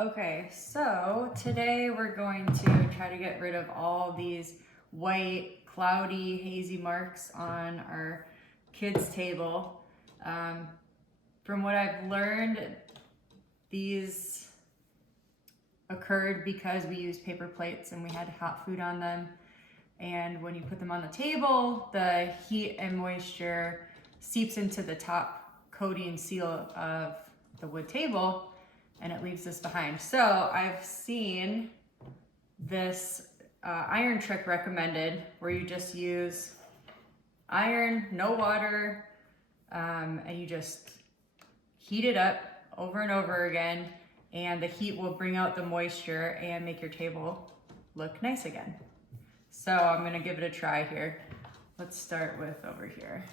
Okay, so today we're going to try to get rid of all these white, cloudy, hazy marks on our kids' table. From what I've learned, these occurred because we used paper plates and we had hot food on them. And when you put them on the table, the heat and moisture seeps into the top coating seal of the wood table and it leaves this behind. So I've seen this iron trick recommended where you just use iron, no water, and you just heat it up over and over again, and the heat will bring out the moisture and make your table look nice again. So I'm gonna give it a try here. Let's start with over here.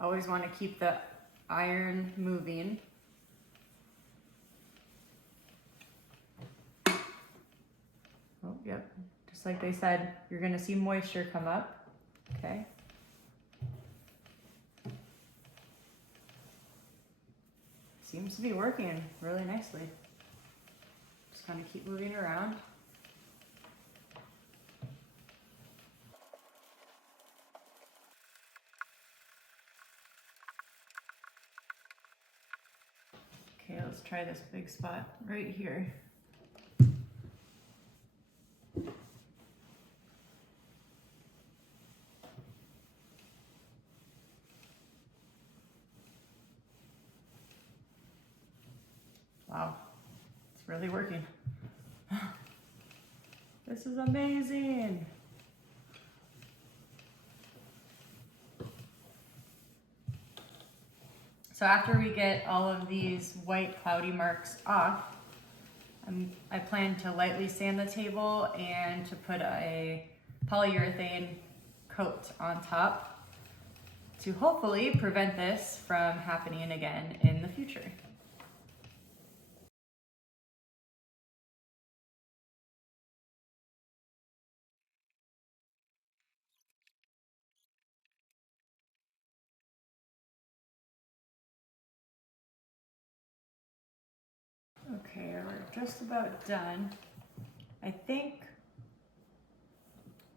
Always want to keep the iron moving. Oh, yep. Just like they said, you're going to see moisture come up. Okay. Seems to be working really nicely. Just kind of keep moving around. Okay, let's try this big spot right here. Wow, it's really working. This is amazing. So after we get all of these white cloudy marks off, I plan to lightly sand the table and to put a polyurethane coat on top to hopefully prevent this from happening again in the future. Okay, we're just about done. I think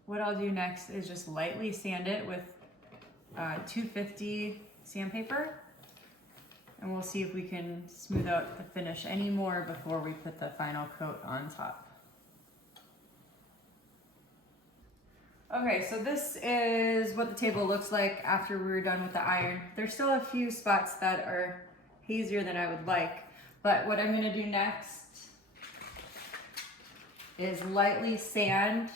what I'll do next is just lightly sand it with 250 sandpaper, and we'll see if we can smooth out the finish any more before we put the final coat on top. Okay, so this is what the table looks like after we're done with the iron. There's still a few spots that are hazier than I would like, but what I'm gonna do next is lightly sand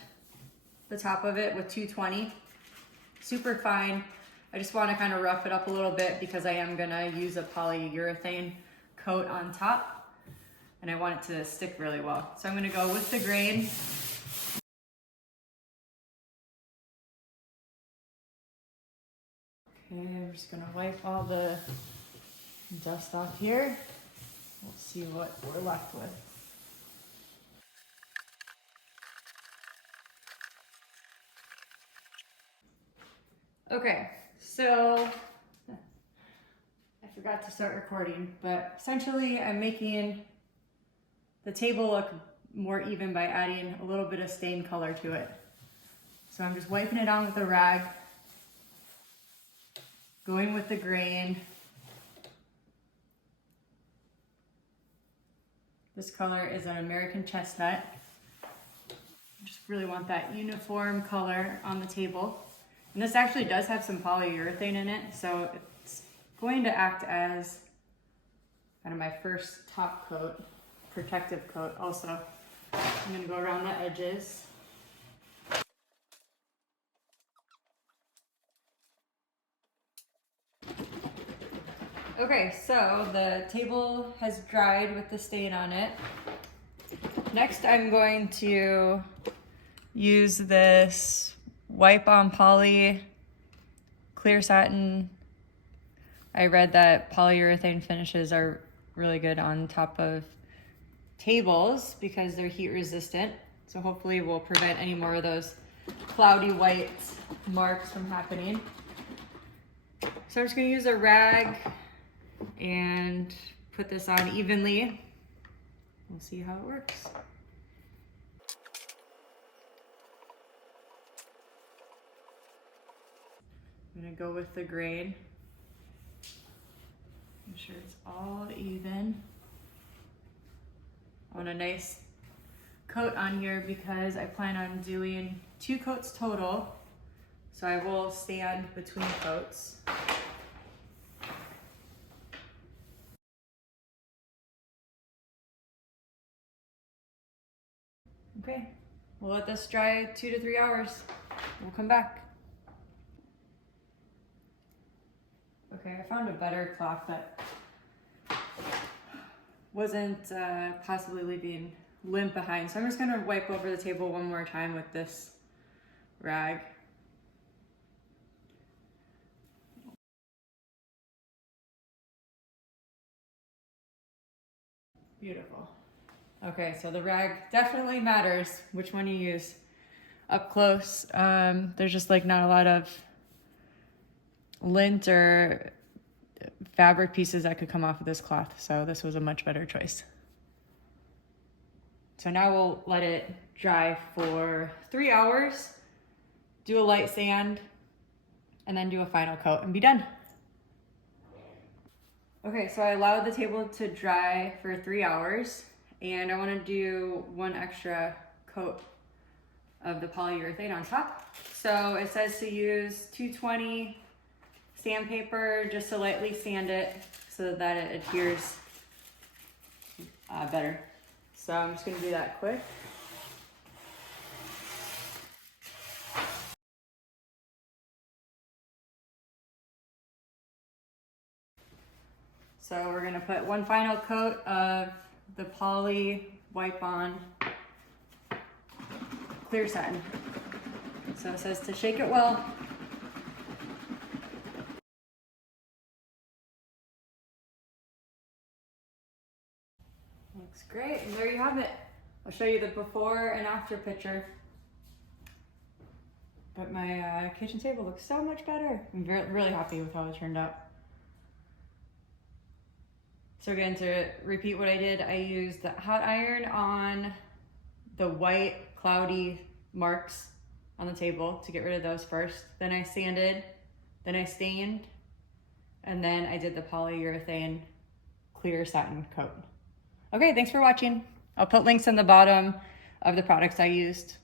the top of it with 220, super fine. I just want to kind of rough it up a little bit because I am gonna use a polyurethane coat on top and I want it to stick really well. So I'm gonna go with the grain. Okay, I'm just gonna wipe all the dust off here. We'll see what we're left with. Okay, so I forgot to start recording, but essentially I'm making the table look more even by adding a little bit of stain color to it. So I'm just wiping it on with a rag, going with the grain. This color is an American Chestnut. I just really want that uniform color on the table. And this actually does have some polyurethane in it, so it's going to act as kind of my first top coat, protective coat also. I'm gonna go around the edges. Okay, so the table has dried with the stain on it. Next, I'm going to use this Wipe on Poly clear satin. I read that polyurethane finishes are really good on top of tables because they're heat resistant. So hopefully we'll prevent any more of those cloudy white marks from happening. So I'm just gonna use a rag and put this on evenly. We'll see how it works. I'm gonna go with the grain. Make sure it's all even. I want a nice coat on here because I plan on doing 2 coats total. So I will stand between coats. Okay, we'll let this dry 2 to 3 hours. We'll come back. Okay, I found a better cloth that wasn't possibly leaving lint behind. So I'm just gonna wipe over the table one more time with this rag. Beautiful. Okay, so the rag definitely matters which one you use. Up close, there's just like not a lot of lint or fabric pieces that could come off of this cloth, so this was a much better choice. So now we'll let it dry for 3 hours, do a light sand, and then do a final coat and be done. Okay, so I allowed the table to dry for 3 hours, and I want to do 1 extra coat of the polyurethane on top. So it says to use 220 sandpaper just to lightly sand it so that it adheres better. So I'm just going to do that quick. So we're going to put 1 final coat of the poly wipe on clear satin. So it says to shake it well. Looks great, and there you have it. I'll show you the before and after picture. But my kitchen table looks so much better. I'm really happy with how it turned out. So again, to repeat what I did, I used the hot iron on the white cloudy marks on the table to get rid of those first. Then I sanded, then I stained, and then I did the polyurethane clear satin coat. Okay, thanks for watching. I'll put links in the bottom of the products I used.